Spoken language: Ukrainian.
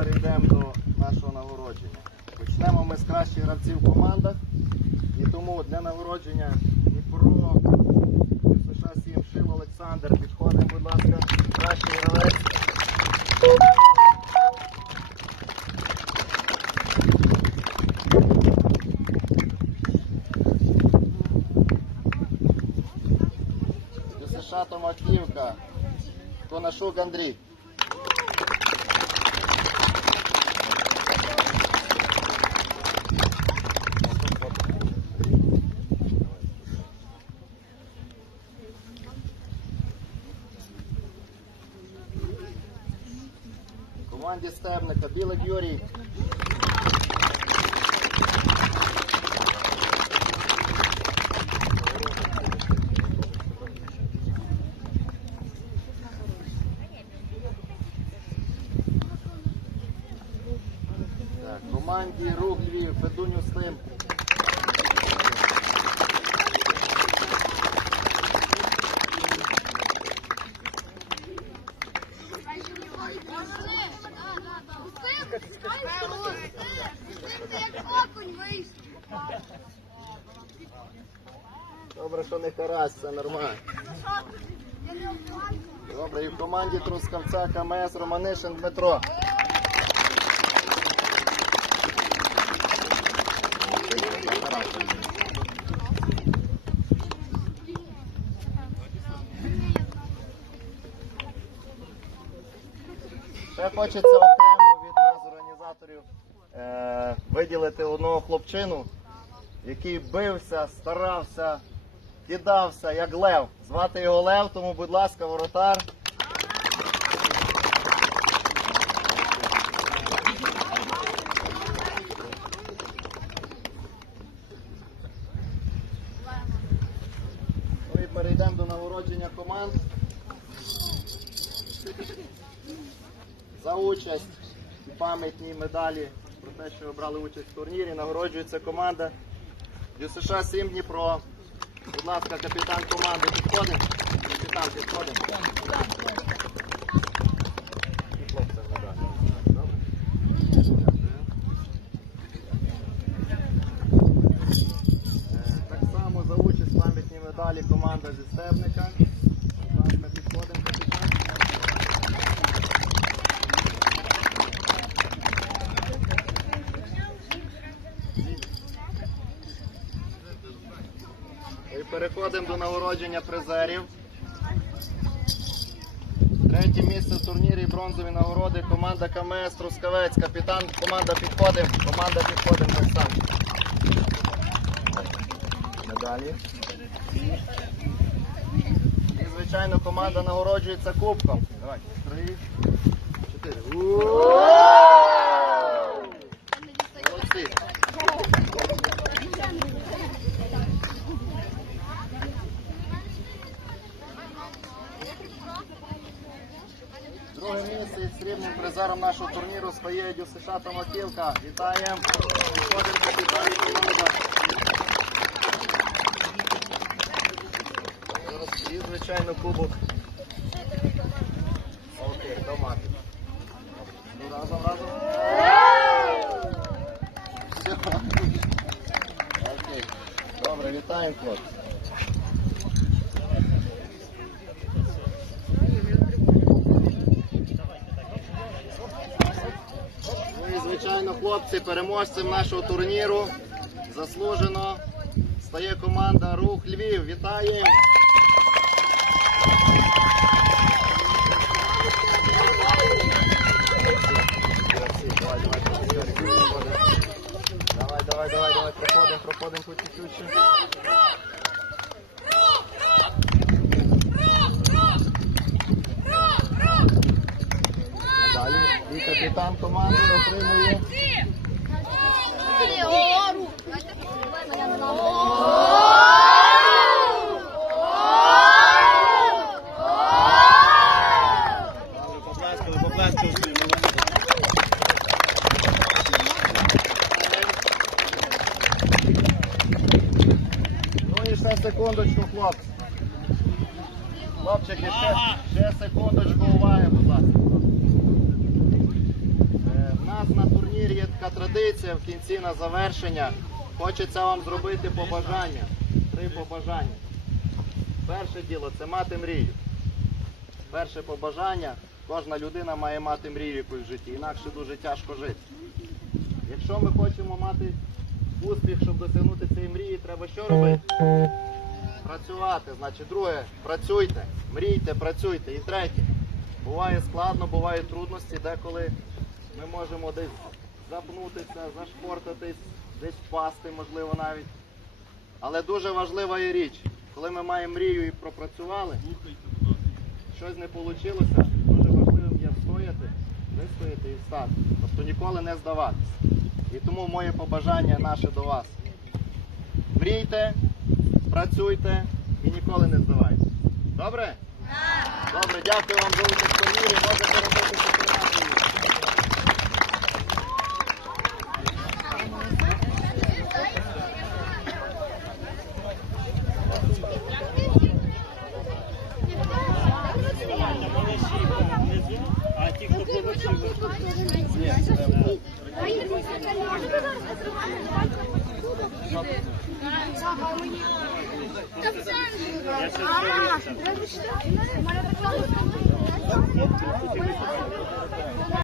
перейдемо до нашого нагородження. Почнемо ми з кращих гравців в командах. І тому для нагородження Дніпро, США 7 Шил Олександр. Підходимо, будь ласка, кращий гравець. США Томаківка. Конашук Андрій. Команді Стебника Білик Юрій. Команді Рух Львів, Федуню Слим. Добре, що не карась, це нормально. Добре, і в команді Трускавця КМС Романишин Дмитро. Ще хочеться окремо від нас, організаторів, е, виділити одного хлопчину, який бився, старався, кидався, як лев. Звати його Лев, тому, будь ласка, воротар. Ну і перейдемо до нагородження команд. За участь і пам'ятні медалі про те, що брали участь в турнірі. Нагороджується команда ДЮСШ 7 Дніпро. Будь ласка, капітан команди підходимо. Капітан підходимо. Е, Так само за участь пам'ятні медалі команда зі Стебника. Будь ласка, підходимо, капітан. І переходимо до нагородження призерів. Третє місце в турнірі бронзові нагороди. Команда КМС Трускавець. Капітан, команда підходимо. Команда підходимо так само. Медалі. І, звичайно, команда нагороджується кубком. Давай. Друге місце срібним призером нашого турніру стає Дю США Томаківка. Вітаємо! І, звичайно, кубок. Окей, Томаків. Ну, разом, разом. Все. Окей. Добре, вітаємо, хлопці. Ну і звичайно, хлопці, переможцем нашого турніру заслужено стає команда Рух Львів. Вітаємо! Давай, давай, давай, давай, проходимо, проходимо по чуть-чуть. ще. А Далі і капітан команди отримує. Ну секундочку, хлопці. Хлопчики, ще, ще секундочку уваги, будь ласка. Нас на турнірі є така традиція в кінці на завершення. Хочеться вам зробити побажання. Три побажання. Перше діло це мати мрію. Перше побажання. Кожна людина має мати мрію якусь в житті, інакше дуже тяжко жити. Якщо ми хочемо мати успіх, щоб досягнути цієї мрії, треба що робити? Працювати. Значить, друге, працюйте, мрійте, працюйте. І третє, буває складно, бувають трудності, деколи ми можемо десь запнутися, зашпортатись, десь впасти, можливо, навіть. Але дуже важлива є річ, коли ми маємо мрію і пропрацювали, щось не вийшло, дуже важливим є встояти, вистояти і встати. Тобто ніколи не здаватися. І тому моє побажання наше до вас. Мрійте, працюйте і ніколи не здавайтеся. Добре? Добре, дякую вам за участь в турнірі. Можете робити А,